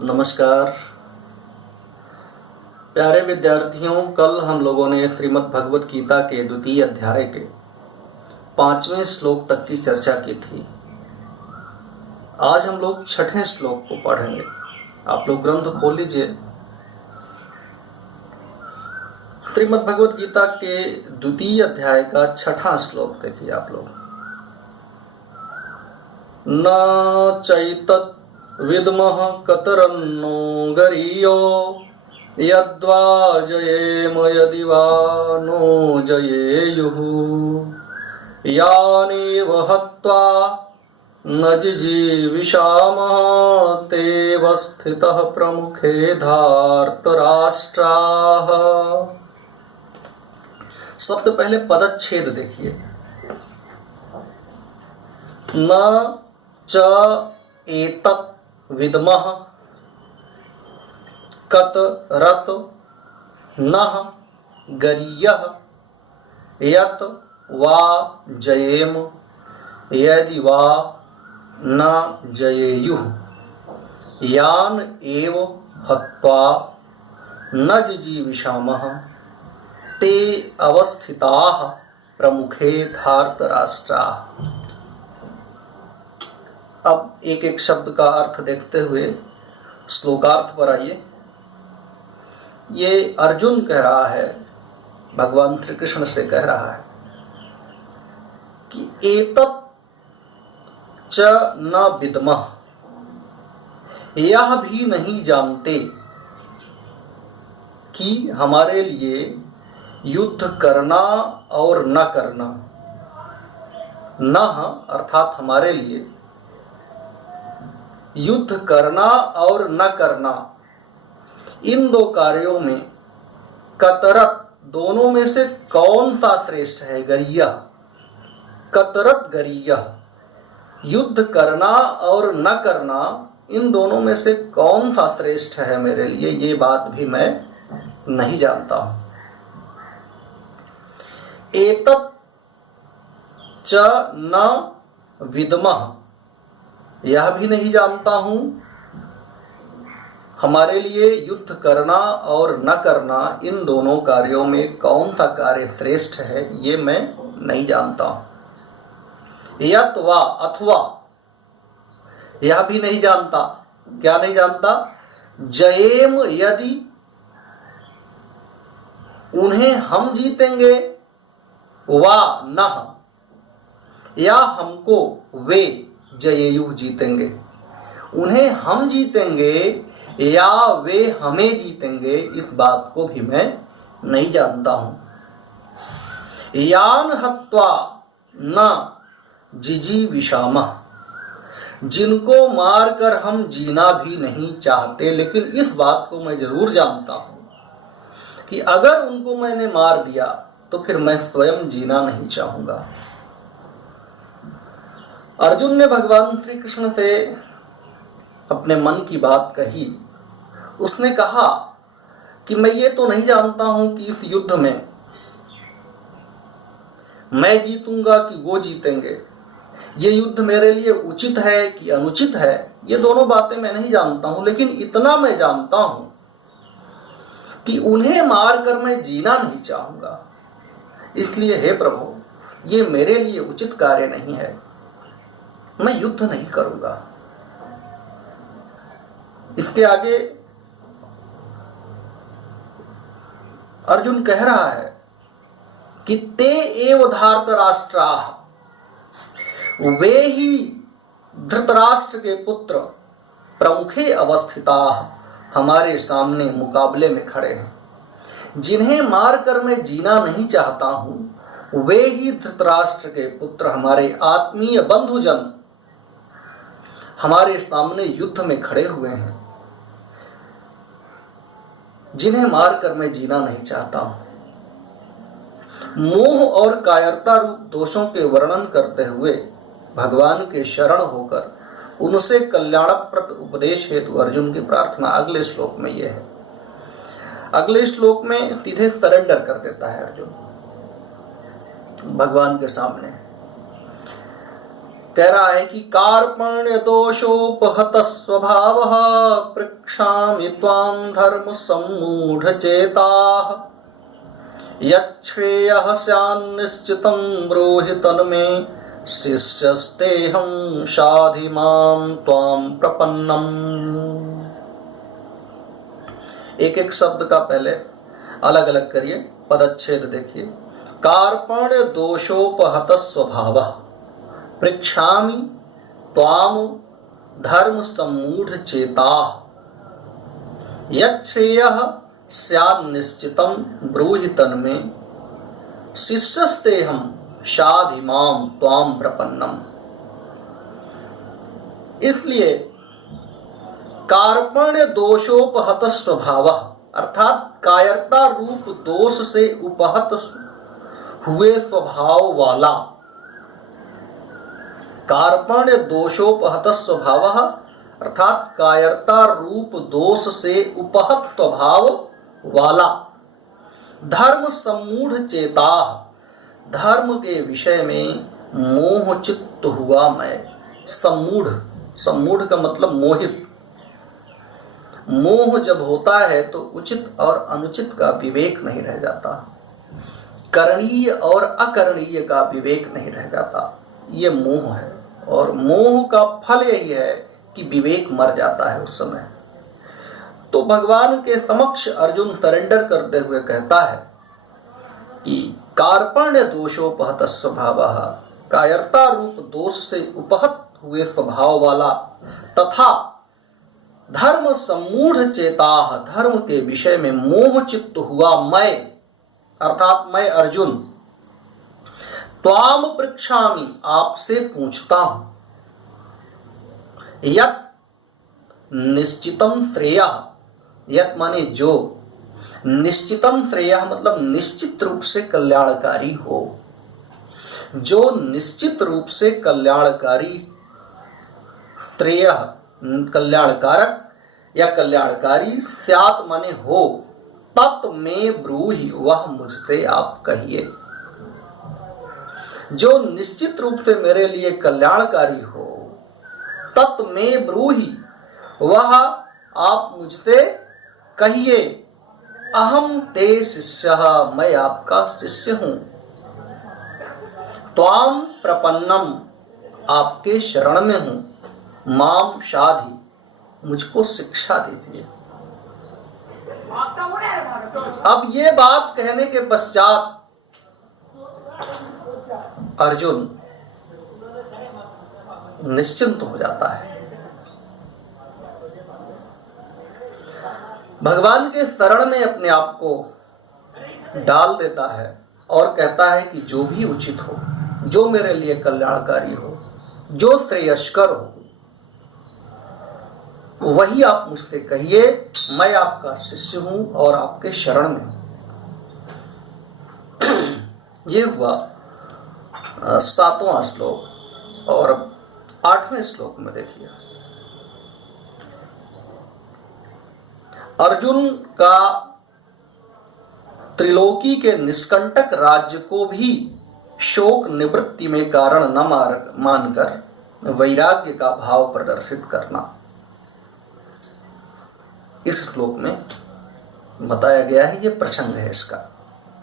नमस्कार प्यारे विद्यार्थियों, कल हम लोगों ने श्रीमद् भगवत गीता के द्वितीय अध्याय के 5वें श्लोक तक की चर्चा की थी। आज हम लोग 6ठे श्लोक को पढ़ेंगे। आप लोग ग्रंथ खोल लीजिए। श्रीमद् भगवत गीता के द्वितीय अध्याय का 6ठा श्लोक देखिए आप लोग। न चैतत् विद्मः कतरन्नो गरीयो यद्वा जयेम यदि वा नो जयेयुः यानेव हत्वा न जिजीविषामः तेव स्थितः प्रमुखे धार्तराष्ट्राः। शब्द पहले पदच्छेद देखिए। न च एतत् विद्मः कतरत नः गरीयः यत् वा जयेम यदि वा न जयेयुः यान एव हत्वा न जिजीविषामः ते अवस्थिताः प्रमुखे धार्तराष्ट्राः। अब एक एक शब्द का अर्थ देखते हुए श्लोकार्थ पर आइए। ये अर्जुन कह रहा है, भगवान श्री कृष्ण से कह रहा है कि एतत् च न विद्मः, यह भी नहीं जानते कि हमारे लिए युद्ध करना और न करना, न अर्थात हमारे लिए युद्ध करना और न करना, इन दो कार्यों में कतरत दोनों में से कौन सा श्रेष्ठ है। गरिया कतरत गरिया, युद्ध करना और न करना, इन दोनों में से कौन सा श्रेष्ठ है मेरे लिए, ये बात भी मैं नहीं जानता हूं। एतत् च न विद्मः, यह भी नहीं जानता हूं हमारे लिए युद्ध करना और न करना, इन दोनों कार्यों में कौन सा कार्य श्रेष्ठ है, ये मैं नहीं जानता हूं। यत् वा अथवा, यह भी नहीं जानता, क्या नहीं जानता, जयेम यदि, उन्हें हम जीतेंगे, वा न, या हमको वे जयेयु जीतेंगे, उन्हें हम जीतेंगे या वे हमें जीतेंगे, इस बात को भी मैं नहीं जानता हूं। यान हत्वा न जिजीविषामः, जिनको मारकर हम जीना भी नहीं चाहते, लेकिन इस बात को मैं जरूर जानता हूं कि अगर उनको मैंने मार दिया तो फिर मैं स्वयं जीना नहीं चाहूंगा। अर्जुन ने भगवान श्री कृष्ण से अपने मन की बात कही। उसने कहा कि मैं ये तो नहीं जानता हूं कि इस युद्ध में मैं जीतूंगा कि वो जीतेंगे, ये युद्ध मेरे लिए उचित है कि अनुचित है, ये दोनों बातें मैं नहीं जानता हूं, लेकिन इतना मैं जानता हूं कि उन्हें मारकर मैं जीना नहीं चाहूंगा। इसलिए हे प्रभु, ये मेरे लिए उचित कार्य नहीं है, मैं युद्ध नहीं करूंगा। इसके आगे अर्जुन कह रहा है कि ते एव धार्तराष्ट्राः, वे ही धृतराष्ट्र के पुत्र प्रमुखे अवस्थिताः, हमारे सामने मुकाबले में खड़े हैं। जिन्हें मारकर मैं जीना नहीं चाहता हूं, वे ही धृतराष्ट्र के पुत्र, हमारे आत्मीय बंधुजन, हमारे सामने युद्ध में खड़े हुए हैं, जिन्हें मारकर मैं जीना नहीं चाहता हूं। मोह और कायरता रूप दोषों के वर्णन करते हुए भगवान के शरण होकर उनसे कल्याणप्रद उपदेश हेतु अर्जुन की प्रार्थना अगले श्लोक में यह है। अगले श्लोक में सीधे सरेंडर कर देता है अर्जुन भगवान के सामने। कह रहा है कि कार्पण्य दोषोपहत स्वभाव पृक्षामि त्वां धर्म सम्मूढ़ चेता यच्छ्रेयः स्यान्निश्चितं ब्रूहि तन्मे शिष्यस्तेऽहं शाधि मां त्वां प्रपन्नम्। एक एक शब्द का पहले अलग अलग करिए, पदच्छेद देखिए। कार्पण्य दोषोपहत स्वभाव पृक्षामि त्वां धर्म सम्मूढ़ चेता यच्छ्रेयः स्यान्निश्चितं ब्रूहि तन्मे शिष्यस्तेऽहं शाधि मां त्वां प्रपन्नम। इसलिए कार्पण्य दोषोपहत स्वभाव अर्थात कायरता रूप दोष से उपहत हुए स्वभाव वाला, कार्पण्य दोषोपहत स्वभाव अर्थात कायरता रूप दोष से उपहत स्वभाव वाला, धर्म सम्मूढ़ चेता धर्म के विषय में मोह चित्त हुआ मैं। सम्मूढ़, सम्मूढ़ का मतलब मोहित। मोह जब होता है तो उचित और अनुचित का विवेक नहीं रह जाता, करणीय और अकरणीय का विवेक नहीं रह जाता। ये मोह है और मोह का फल यही है कि विवेक मर जाता है उस समय। तो भगवान के समक्ष अर्जुन सरेंडर करते हुए कहता है कि कार्पण्य दोषोपहत स्वभाव, कायरता रूप दोष से उपहत हुए स्वभाव वाला, तथा धर्म सम्मूढ़ चेता धर्म के विषय में मोह चित्त हुआ मैं, अर्थात मैं अर्जुन, त्वाम पृक्षामि आपसे पूछता हूं, यत् निश्चितम श्रेय, यत् माने जो, निश्चितम श्रेय मतलब निश्चित रूप से कल्याणकारी हो, जो निश्चित रूप से कल्याणकारी, श्रेय कल्याणकारक या कल्याणकारी, स्यात् माने हो, तत् में ब्रूहि वह मुझसे आप कहिए। जो निश्चित रूप से मेरे लिए कल्याणकारी हो, तत् में ब्रूहि वह आप मुझसे कहिए। अहम ते शिष्य, मैं आपका शिष्य हूं। त्वाम प्रपन्नम, आपके शरण में हूं। माम शाधि, मुझको शिक्षा दीजिए। अब ये बात कहने के पश्चात अर्जुन निश्चिंत हो जाता है, भगवान के शरण में अपने आप को डाल देता है और कहता है कि जो भी उचित हो, जो मेरे लिए कल्याणकारी हो, जो श्रेयस्कर हो, वही आप मुझसे कहिए। मैं आपका शिष्य हूं और आपके शरण में हूं। ये हुआ 7वां श्लोक। और 8वें श्लोक में देखिए, अर्जुन का त्रिलोकी के निष्कंटक राज्य को भी शोक निवृत्ति में कारण न मानकर वैराग्य का भाव प्रदर्शित करना इस श्लोक में बताया गया है। ये प्रसंग है इसका।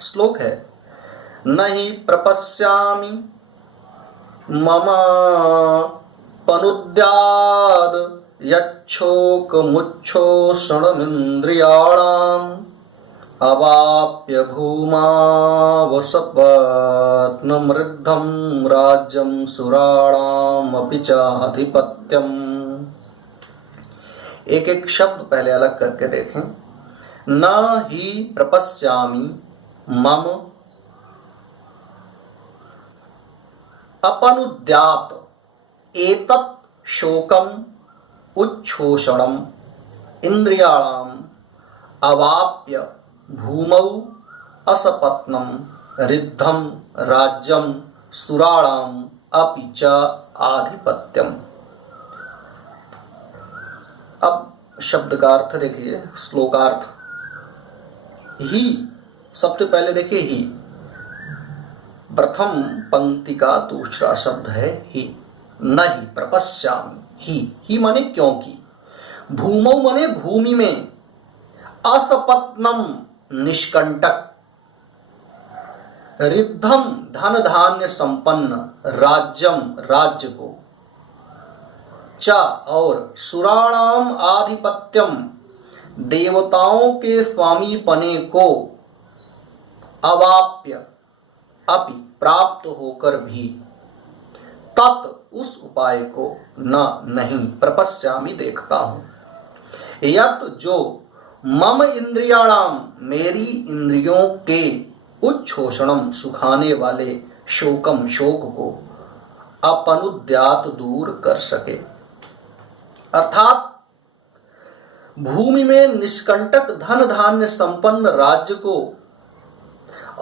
श्लोक है, नहि प्रपश्यामि मम पनुद्याद यच्छोक मुच्छोषणमिन्द्रियाणाम् अवाप्य भूमावसपत्नमृद्धं राज्यं सुराणामपि चाधिपत्यम्। एक एक शब्द पहले अलग करके देखें। न ही प्रपश्यामि मम अपनुद्यात एतत् शोकम उच्छोषणम इंद्रियाणाम अवाप्य भूमौ असपत्नम रिद्धम राज्यम सुराणाम अपि च आधिपत्यम। अब शब्द का अर्थ देखिए, श्लोकार्थ। ही, सबसे पहले देखिए ही, प्रथम पंक्ति का दूसरा शब्द है ही। नहीं प्रपश्यामि। ही माने क्योंकि, भूमौ माने भूमि में, असपत्नम निष्कंटक, रिद्धम धन धान्य संपन्न, राज्यम राज्य को, च और सुराणाम आधिपत्यम देवताओं के स्वामी पने को, अवाप्य अपि प्राप्त होकर भी, तत् उस उपाय को न नहीं प्रपश्यामि देखता हूं, यत जो मम इंद्रियाणाम मेरी इंद्रियों के उच्छोषणम सुखाने वाले शोकम शोक को अपनुद्यात दूर कर सके। अर्थात भूमि में निष्कंटक धन धान्य संपन्न राज्य को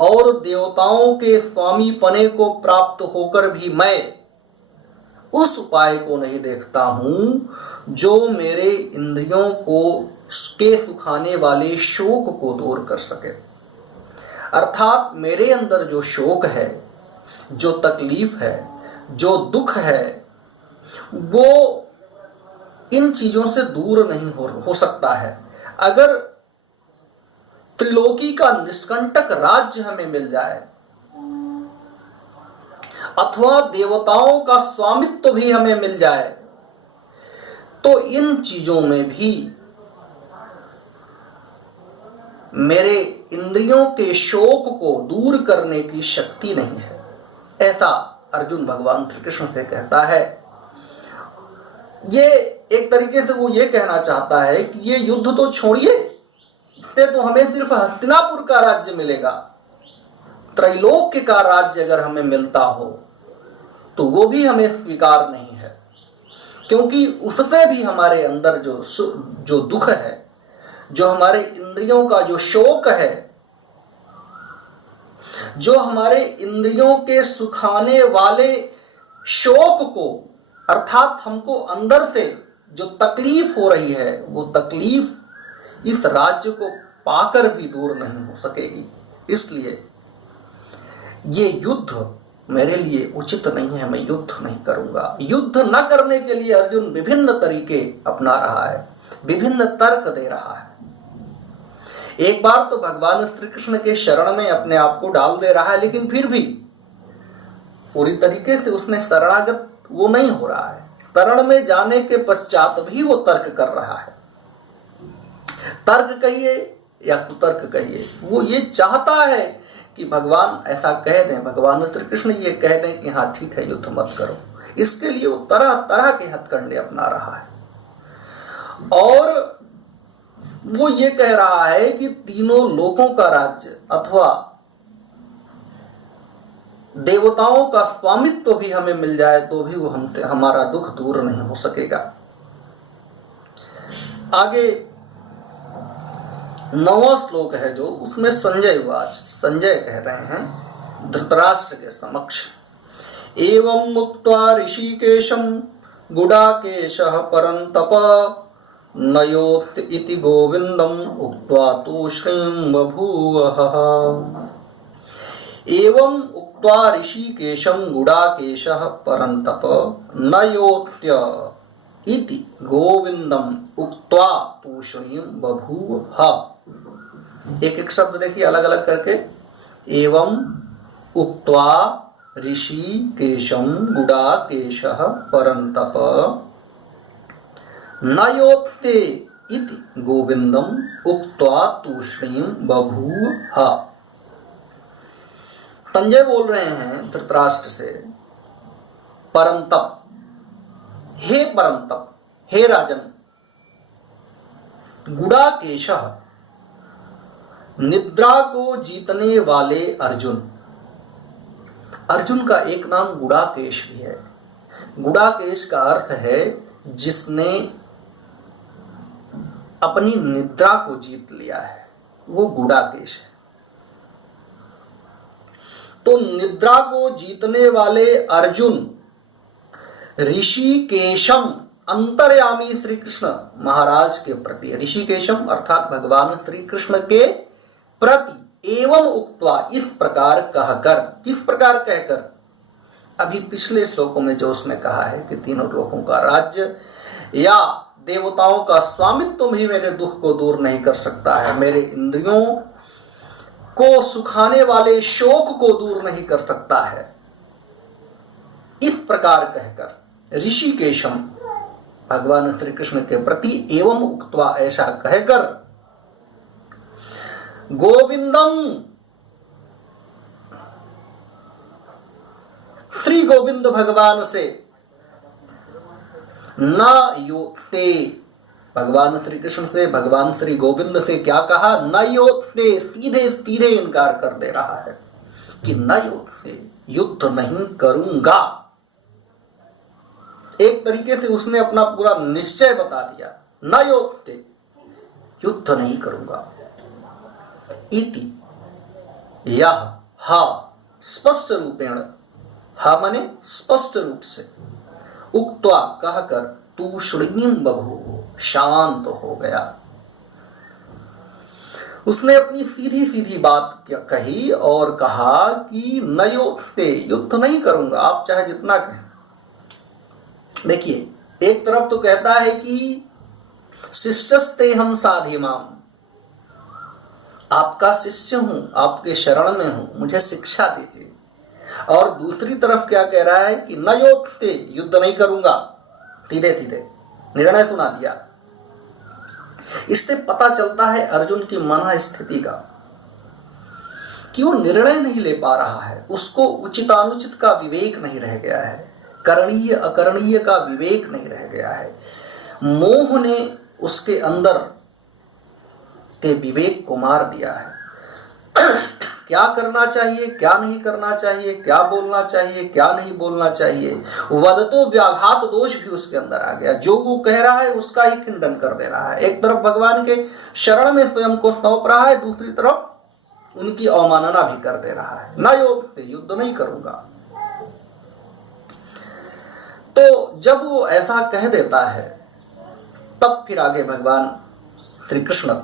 और देवताओं के स्वामी पने को प्राप्त होकर भी मैं उस उपाय को नहीं देखता हूं जो मेरे इंद्रियों को के सुखाने वाले शोक को दूर कर सके। अर्थात मेरे अंदर जो शोक है, जो तकलीफ है, जो दुख है, वो इन चीजों से दूर नहीं हो सकता है। अगर त्रिलोकी का निष्कंटक राज्य हमें मिल जाए अथवा देवताओं का स्वामित्व भी हमें मिल जाए, तो इन चीजों में भी मेरे इंद्रियों के शोक को दूर करने की शक्ति नहीं है। ऐसा अर्जुन भगवान श्री कृष्ण से कहता है। ये एक तरीके से वो ये कहना चाहता है कि ये युद्ध तो छोड़िए, तो हमें सिर्फ हस्तिनापुर का राज्य मिलेगा। त्रैलोक्य का राज्य अगर हमें मिलता हो तो वो भी हमें स्वीकार नहीं है, क्योंकि उससे भी हमारे अंदर जो दुख है, जो हमारे इंद्रियों का जो शोक है, जो हमारे इंद्रियों के सुखाने वाले शोक को, अर्थात हमको अंदर से जो तकलीफ हो रही है, वो तकलीफ इस राज्य को पाकर भी दूर नहीं हो सकेगी। इसलिए ये युद्ध मेरे लिए उचित नहीं है, मैं युद्ध नहीं करूंगा। युद्ध न करने के लिए अर्जुन विभिन्न तरीके अपना रहा है, विभिन्न तर्क दे रहा है। एक बार तो भगवान श्री कृष्ण के शरण में अपने आप को डाल दे रहा है, लेकिन फिर भी पूरी तरीके से उसने शरणागत वो नहीं हो रहा है। शरण में जाने के पश्चात भी वो तर्क कर रहा है। तर्क कहिए या कुतर्क कहिए, वो ये चाहता है कि भगवान ऐसा कह दें, भगवान श्री कृष्ण ये कह दें कि हाँ ठीक है, युद्ध मत करो। इसके लिए वो तरह तरह के हथकंडे अपना रहा है और वो ये कह रहा है कि तीनों लोकों का राज्य अथवा देवताओं का स्वामित्व भी हमें मिल जाए तो भी वो हमारा दुख दूर नहीं हो सकेगा। आगे 9वां श्लोक है जो, उसमें संजय कह रहे हैं धृतराष्ट्र के समक्ष, एवं मुक्त्वा ऋषिकेशं गुडाकेशः परन्तप नयोत् इति गोविंदम उक्त्वा तूष्णीं बभूवः। एवं उक्त्वा ऋषिकेशं गुडाकेशः परन्तप नयोत्य इति गोविंदम उक्त्वा तूष्णीं बभूवः। एक एक शब्द देखिए अलग अलग करके। एवं उक्त्वा ऋषिकेशं गुडाकेशः परन्तप नयोत्ते इति गोविंदम उक्त्वा तूष्णीं बभूवः। संजय बोल रहे हैं धृतराष्ट्र से, परंतप, हे राजन, गुडाकेशः, निद्रा को जीतने वाले अर्जुन। अर्जुन का एक नाम गुडाकेश भी है। गुडाकेश का अर्थ है जिसने अपनी निद्रा को जीत लिया है, वो गुडाकेश है। तो निद्रा को जीतने वाले अर्जुन ऋषिकेशम, अंतर्यामी श्री कृष्ण महाराज के प्रति, ऋषिकेशम अर्थात भगवान श्री कृष्ण के प्रति, एवं उक्त्वा, इस प्रकार कहकर, किस प्रकार कहकर, अभी पिछले श्लोकों में जो उसने कहा है कि तीनों लोगों का राज्य या देवताओं का स्वामित्व भी मेरे दुख को दूर नहीं कर सकता है, मेरे इंद्रियों को सुखाने वाले शोक को दूर नहीं कर सकता है, इस प्रकार कहकर ऋषिकेशम भगवान श्री कृष्ण के प्रति एवं उक्त्वा ऐसा कहकर गोविंदम श्री गोविंद भगवान से न योत्ते, भगवान श्री कृष्ण से भगवान श्री गोविंद से क्या कहा? न योत्ते, सीधे सीधे इनकार कर दे रहा है कि न योत्ते, युद्ध नहीं करूंगा। एक तरीके से उसने अपना पूरा निश्चय बता दिया, न योत्ते, युद्ध नहीं करूंगा। इति यह हा स्पष्ट रूपेण, हा माने स्पष्ट रूप से, उक्त्वा कहकर तूष्णीम बभूव, शांत हो गया। उसने अपनी सीधी सीधी बात कही और कहा कि न योत्ते, युद्ध नहीं करूंगा, आप चाहे जितना कहें। देखिए, एक तरफ तो कहता है कि शिष्यस्ते हम साधिमाम, आपका शिष्य हूं, आपके शरण में हूं, मुझे शिक्षा दीजिए। और दूसरी तरफ क्या कह रहा है कि न योत्ते, युद्ध नहीं करूंगा, सीधे सीधे निर्णय सुना दिया। इससे पता चलता है अर्जुन की मन स्थिति का, कि वो निर्णय नहीं ले पा रहा है, उसको उचितानुचित का विवेक नहीं रह गया है, करणीय अकरणीय का विवेक नहीं रह गया है। मोह ने उसके अंदर के विवेक को मार दिया है। क्या करना चाहिए, क्या नहीं करना चाहिए, क्या बोलना चाहिए, क्या नहीं बोलना चाहिए, वदतो व्याघात दोष भी उसके अंदर आ गया। जो वो कह रहा है उसका ही खंडन कर दे रहा है। एक तरफ भगवान के शरण में स्वयं को सौंप रहा है, दूसरी तरफ उनकी अवमानना भी कर दे रहा है। न योत्ते, युद्ध नहीं करूंगा। तो जब वो ऐसा कह देता है, तब फिर आगे भगवान श्री कृष्ण,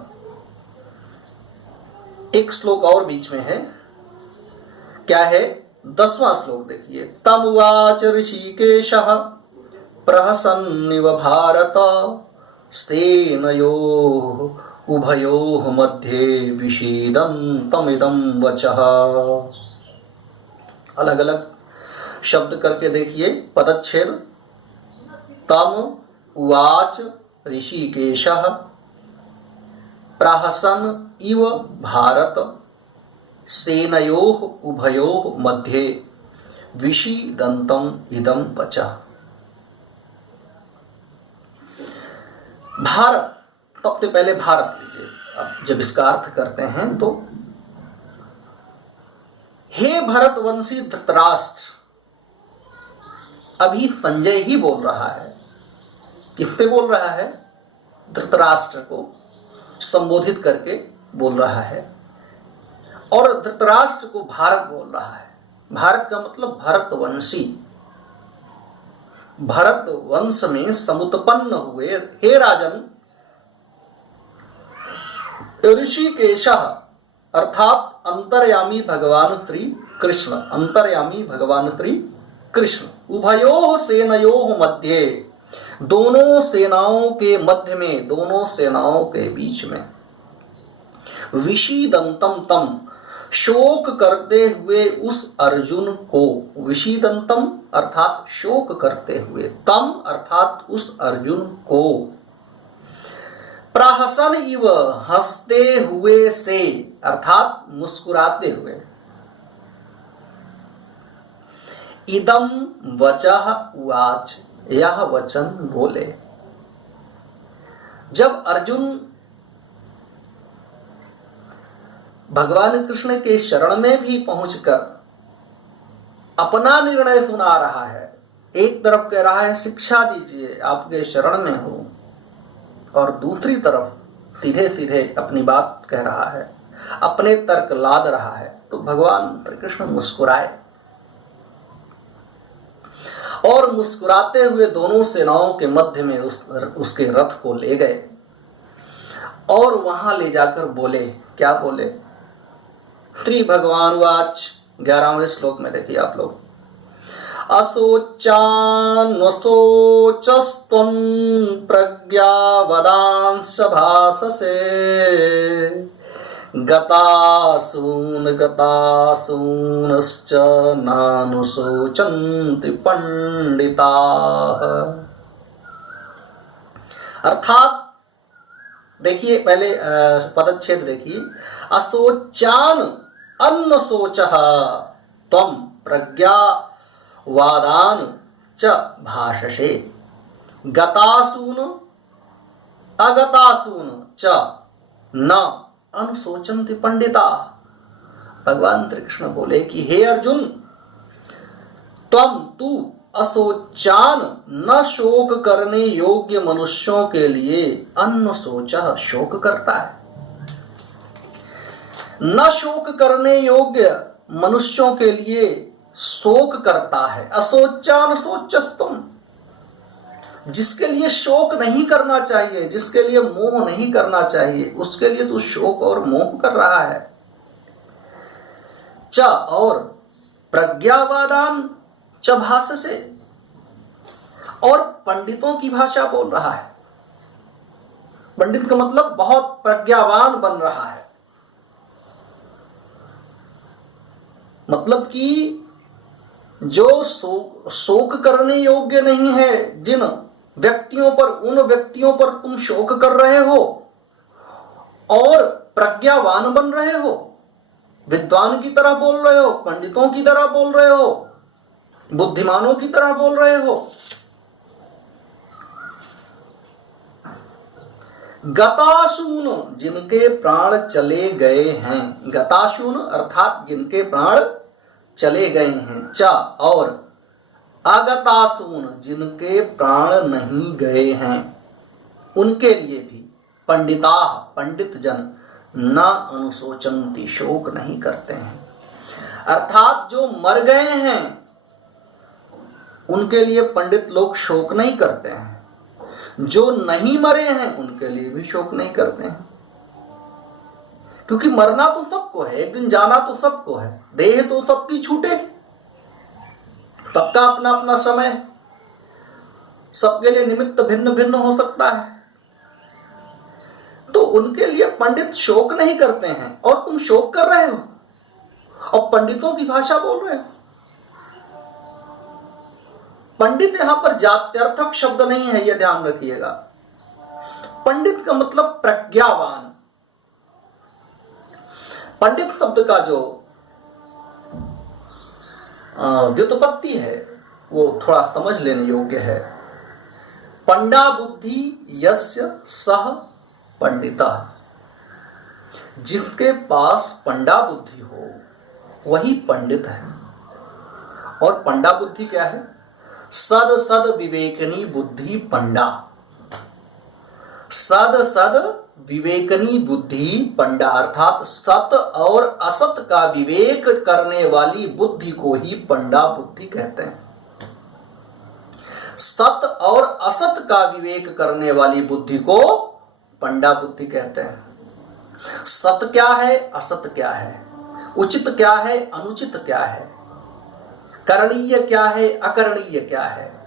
एक श्लोक और बीच में है, क्या है? 10वां श्लोक देखिए। तम उवाच ऋषिकेशः प्रहसन्निव भारत सेनयोः उभयोः मध्ये विषीदन्तमिदं वचः। अलग अलग शब्द करके देखिए पदच्छेद। तम उवाच ऋषिकेशः प्रहसन इव भारत सेनयोः उभयोः मध्ये विषीदन्तम् इदं वचः। भारत, सबसे पहले भारत लीजिए। अब जब इसका अर्थ करते हैं तो हे भरतवंशी धृतराष्ट्र, अभी संजय ही बोल रहा है। किससे बोल रहा है? धृतराष्ट्र को संबोधित करके बोल रहा है, और धृतराष्ट्र को भारत बोल रहा है। भारत का मतलब भरतवंशी, भरत वंश में समुत्पन्न हुए हे राजन ऋषिकेशः, अर्थात अंतर्यामी भगवान श्री कृष्ण, अंतर्यामी भगवान श्री कृष्ण, उभयोः सेनयोः मध्ये, दोनों सेनाओं के मध्य में, दोनों सेनाओं के बीच में, विषीदंतम तम, शोक करते हुए उस अर्जुन को, विषीदंतम अर्थात शोक करते हुए, तम अर्थात उस अर्जुन को, प्रहसन इव हंसते हुए से अर्थात मुस्कुराते हुए, इदम वचः उवाच, यह वचन बोले। जब अर्जुन भगवान कृष्ण के शरण में भी पहुंचकर अपना निर्णय सुना रहा है, एक तरफ कह रहा है शिक्षा दीजिए, आपके शरण में हूं, और दूसरी तरफ सीधे सीधे अपनी बात कह रहा है, अपने तर्क लाद रहा है, तो भगवान श्री कृष्ण मुस्कुराए और मुस्कुराते हुए दोनों सेनाओं के मध्य में उसके रथ को ले गए और वहां ले जाकर बोले। क्या बोले? श्री भगवान वाच 11वें श्लोक में देखिए आप लोग, असोचान्वसोचस्त्वं प्रज्ञावदांश भाससे गतासूनश्च नानुशोचन्ति पंडिताः। अर्थात देखिए, पहले पदच्छेद देखिए। असोचान अन्न सोचः त्वं प्रज्ञावादान च भाषसे गतासून अगतासून च न अनुशोचन्ति पंडिता। भगवान श्री कृष्ण बोले कि हे अर्जुन, तू असोचान न शोक करने योग्य मनुष्यों के लिए अन्न सोचः शोक करता है। न शोक करने योग्य मनुष्यों के लिए शोक करता है। असोचान सोचस्तुम, जिसके लिए शोक नहीं करना चाहिए, जिसके लिए मोह नहीं करना चाहिए, उसके लिए तू शोक और मोह कर रहा है। च और प्रज्ञावादान च भाषसे, और पंडितों की भाषा बोल रहा है। पंडित का मतलब बहुत प्रज्ञावान बन रहा है। मतलब कि जो शोक करने योग्य नहीं है, जिन व्यक्तियों पर, उन व्यक्तियों पर तुम शोक कर रहे हो और प्रज्ञावान बन रहे हो, विद्वान की तरह बोल रहे हो, पंडितों की तरह बोल रहे हो, बुद्धिमानों की तरह बोल रहे हो। गताशून, जिनके प्राण चले गए हैं। गताशून अर्थात जिनके प्राण चले गए हैं। च और अगताशून, जिनके प्राण नहीं गए हैं, उनके लिए भी पंडिता, पंडित जन न अनुशोचन्ति, शोक नहीं करते हैं। अर्थात जो मर गए हैं उनके लिए पंडित लोग शोक नहीं करते हैं, जो नहीं मरे हैं उनके लिए भी शोक नहीं करते हैं। क्योंकि मरना तो सबको है, एक दिन जाना तो सबको है, देह तो सबकी छूटेगी, सबका अपना अपना समय है, सबके लिए निमित्त भिन्न भिन्न हो सकता है। तो उनके लिए पंडित शोक नहीं करते हैं, और तुम शोक कर रहे हो और पंडितों की भाषा बोल रहे हो। पंडित यहां पर जात्यर्थक शब्द नहीं है, यह ध्यान रखिएगा। पंडित का मतलब प्रज्ञावान। पंडित शब्द का जो व्युत्पत्ति है वो थोड़ा समझ लेने योग्य है। पंडा बुद्धि यस्य सह पंडिता, जिसके पास पंडा बुद्धि हो वही पंडित है। और पंडा बुद्धि क्या है? सद सद विवेकनी बुद्धि पंडा। सद सद विवेकनी बुद्धि पंडा, अर्थात सत और असत का विवेक करने वाली बुद्धि को ही पंडा बुद्धि कहते हैं। सत और असत का विवेक करने वाली बुद्धि को पंडा बुद्धि कहते हैं। सत क्या है, असत क्या है, उचित क्या है, अनुचित क्या है, करणीय क्या है, अकरणीय क्या है,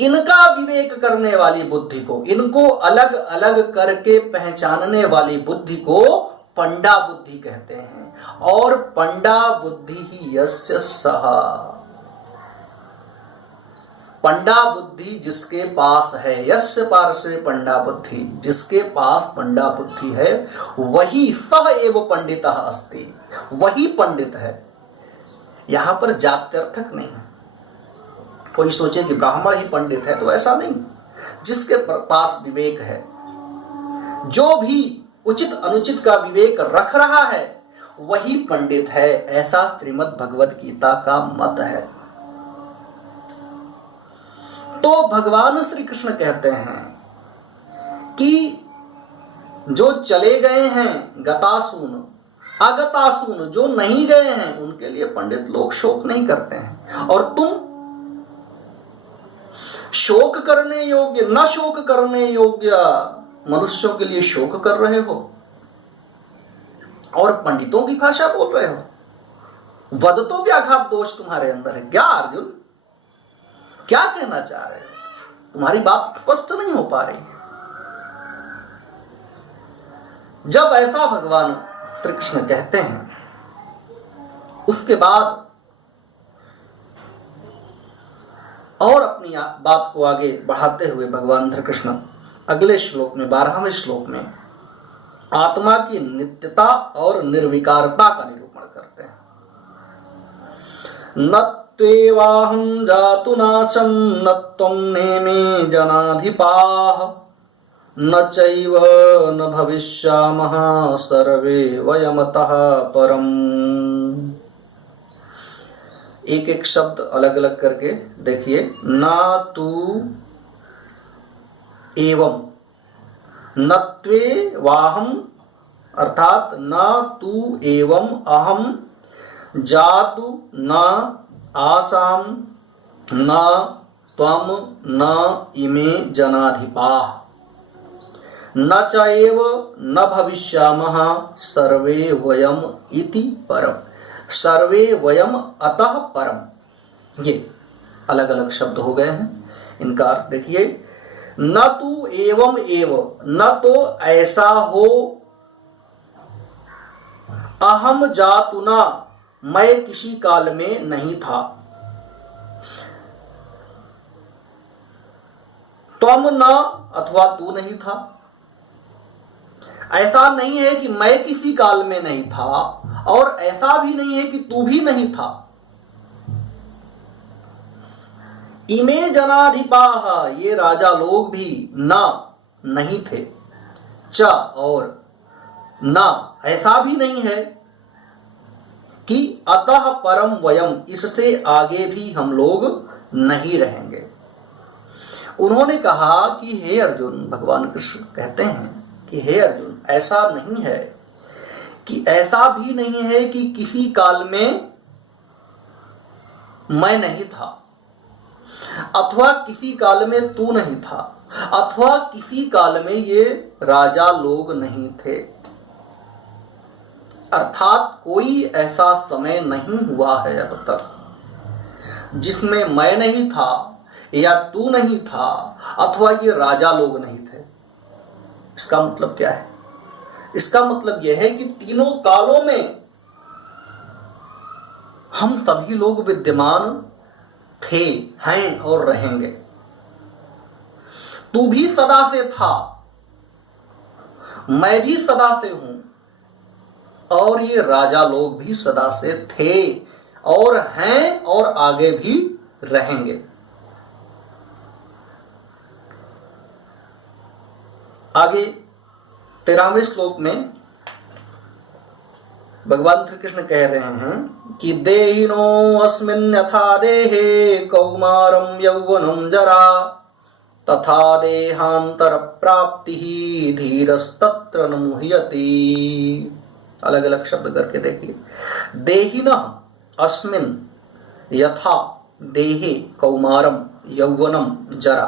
इनका विवेक करने वाली बुद्धि को, इनको अलग अलग करके पहचानने वाली बुद्धि को पंडा बुद्धि कहते हैं। और पंडा बुद्धि ही यस्य सह, पंडा बुद्धि जिसके पास है, यस्य पार्श्वे पंडा बुद्धि, जिसके पास पंडा बुद्धि है वही सह एव पंडितः अस्ति, वही पंडित है। यहां पर जात्यर्थक नहीं है। कोई सोचे कि ब्राह्मण ही पंडित है, तो ऐसा नहीं। जिसके पास विवेक है, जो भी उचित अनुचित का विवेक रख रहा है वही पंडित है, ऐसा श्रीमद् भगवद गीता का मत है। तो भगवान श्री कृष्ण कहते हैं कि जो चले गए हैं गतासून, अगतासून, जो नहीं गए हैं उनके लिए पंडित लोग शोक नहीं करते हैं। और तुम शोक करने योग्य, न शोक करने योग्य मनुष्यों के लिए शोक कर रहे हो और पंडितों की भाषा बोल रहे हो। वदतो व्याघात दोष तुम्हारे अंदर है। क्या अर्जुन, क्या कहना चाह रहे हो? तुम्हारी बात स्पष्ट नहीं हो पा रही है। जब ऐसा भगवान श्री कृष्ण कहते हैं, उसके बाद और अपनी बात को आगे बढ़ाते हुए भगवान श्री कृष्ण अगले श्लोक में 12वें श्लोक में आत्मा की नित्यता और निर्विकारता का निरूपण करते हैं। न त्वेवाहं जातु नाशं न त्वं नेमे जनाधिपाः न चैव न भविष्यामः सर्वे वयमतः परम्। एक एक शब्द अलग अलग करके देखिए। ना तू एवं, नत्वे वाहम अर्थात न तू एवं अहम जातु न आसाम न त्वम न इमे जनाधिपाः न च एव न भविष्यामः सर्वे वयम इति परम। सर्वे वयम अतः परम, ये अलग अलग शब्द हो गए हैं। इनका अर्थ देखिए। न तू एवं एव, न तो ऐसा हो, अहम जातु न, मैं किसी काल में नहीं था, त्वम न अथवा तू नहीं था। ऐसा नहीं है कि मैं किसी काल में नहीं था और ऐसा भी नहीं है कि तू भी नहीं था। इमे जनाधिपाः, ये राजा लोग भी न नहीं थे, च और न ऐसा भी नहीं है कि अतः परम वयम, इससे आगे भी हम लोग नहीं रहेंगे। उन्होंने कहा कि हे अर्जुन, भगवान कृष्ण कहते हैं कि हे अर्जुन, ऐसा नहीं है कि ऐसा भी नहीं है कि किसी काल में मैं नहीं था, अथवा किसी काल में तू नहीं था, अथवा किसी काल में ये राजा लोग नहीं थे। अर्थात कोई ऐसा समय नहीं हुआ है अब तक जिसमें मैं नहीं था या तू नहीं था अथवा ये राजा लोग नहीं थे। इसका मतलब क्या है? इसका मतलब यह है कि तीनों कालों में हम सभी लोग विद्यमान थे, हैं और रहेंगे। तू भी सदा से था, मैं भी सदा से हूं और ये राजा लोग भी सदा से थे और हैं और आगे भी रहेंगे। आगे 13वें श्लोक में भगवान श्री कृष्ण कह रहे हैं कि देहिनो अस्मिन् यथा देहे कौमारं यौवनं जरा तथा देहांतर प्राप्ति धीरस्तत्र न मुह्यति। अलग अलग शब्द करके देखिए। देहिनः अस्मिन् यथा देहे कौमारं यौवनं जरा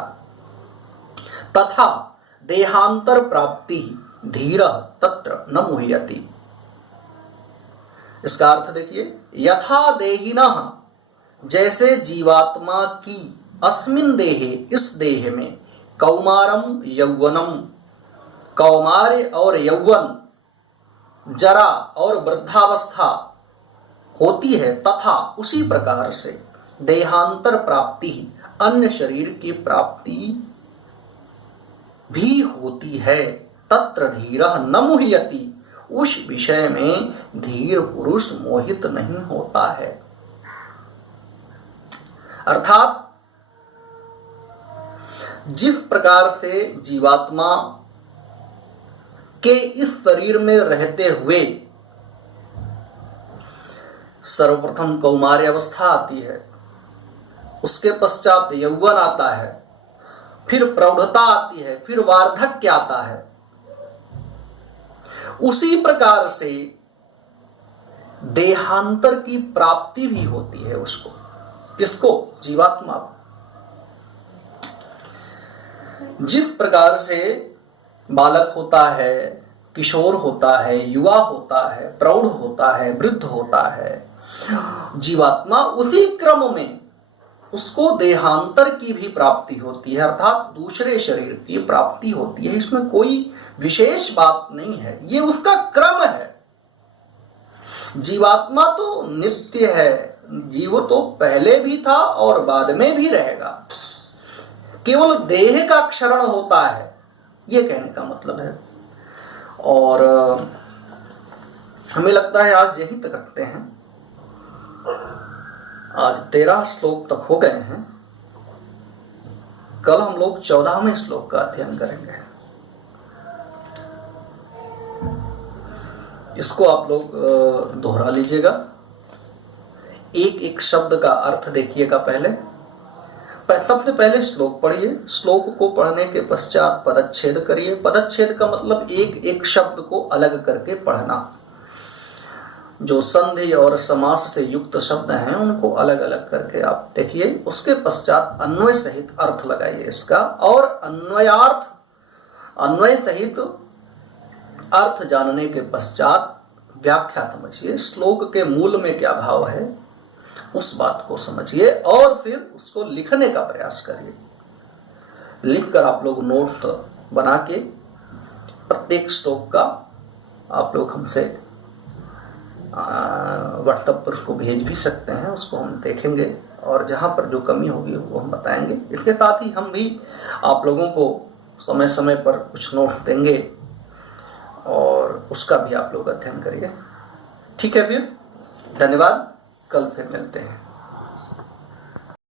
तथा देहांतर प्राप्ति धीरः तत्र न मुह्यति। इसका अर्थ देखिए। यथा देहिनः, जैसे जीवात्मा की, अस्मिन् देहे, इस देह में, कौमारम यौवनम, कौमार्य और यौवन, जरा और वृद्धावस्था होती है, तथा उसी प्रकार से देहांतर प्राप्ति, अन्य शरीर की प्राप्ति भी होती है। तत्र धीरः न मुह्यति, उस विषय में धीर पुरुष मोहित नहीं होता है। अर्थात जिस प्रकार से जीवात्मा के इस शरीर में रहते हुए सर्वप्रथम कौमार्य अवस्था आती है, उसके पश्चात यौवन आता है, फिर प्रौढ़ता आती है, फिर वार्धक्य आता है, उसी प्रकार से देहांतर की प्राप्ति भी होती है उसको। किसको? जीवात्मा को। जिस प्रकार से बालक होता है, किशोर होता है, युवा होता है, प्रौढ़ होता है, वृद्ध होता है, जीवात्मा उसी क्रम में उसको देहांतर की भी प्राप्ति होती है, अर्थात दूसरे शरीर की प्राप्ति होती है। इसमें कोई विशेष बात नहीं है, ये उसका क्रम है। जीवात्मा तो नित्य है, जीव तो पहले भी था और बाद में भी रहेगा, केवल देह का क्षरण होता है, ये कहने का मतलब है। और हमें लगता है आज यहीं तक रखते हैं। आज 13 श्लोक तक हो गए हैं। कल हम लोग 14वें श्लोक का अध्ययन करेंगे। इसको आप लोग दोहरा लीजिएगा, एक एक शब्द का अर्थ देखिएगा। सबसे पहले श्लोक पढ़िए, श्लोक को पढ़ने के पश्चात पदच्छेद करिए। पदच्छेद का मतलब एक एक शब्द को अलग करके पढ़ना। जो संधि और समास से युक्त शब्द हैं उनको अलग अलग करके आप देखिए, उसके पश्चात अन्वय सहित अर्थ लगाइए इसका, और अन्वय सहित अर्थ जानने के पश्चात व्याख्या समझिए। श्लोक के मूल में क्या भाव है उस बात को समझिए और फिर उसको लिखने का प्रयास करिए। लिखकर आप लोग नोट बना के प्रत्येक श्लोक का आप लोग हमसे व्हाट्सएप पर उसको भेज भी सकते हैं, उसको हम देखेंगे और जहाँ पर जो कमी होगी वो हम बताएंगे। इसके साथ ही हम भी आप लोगों को समय समय पर कुछ नोट देंगे और उसका भी आप लोग अध्ययन करिए। ठीक है भैया, धन्यवाद। कल फिर मिलते हैं।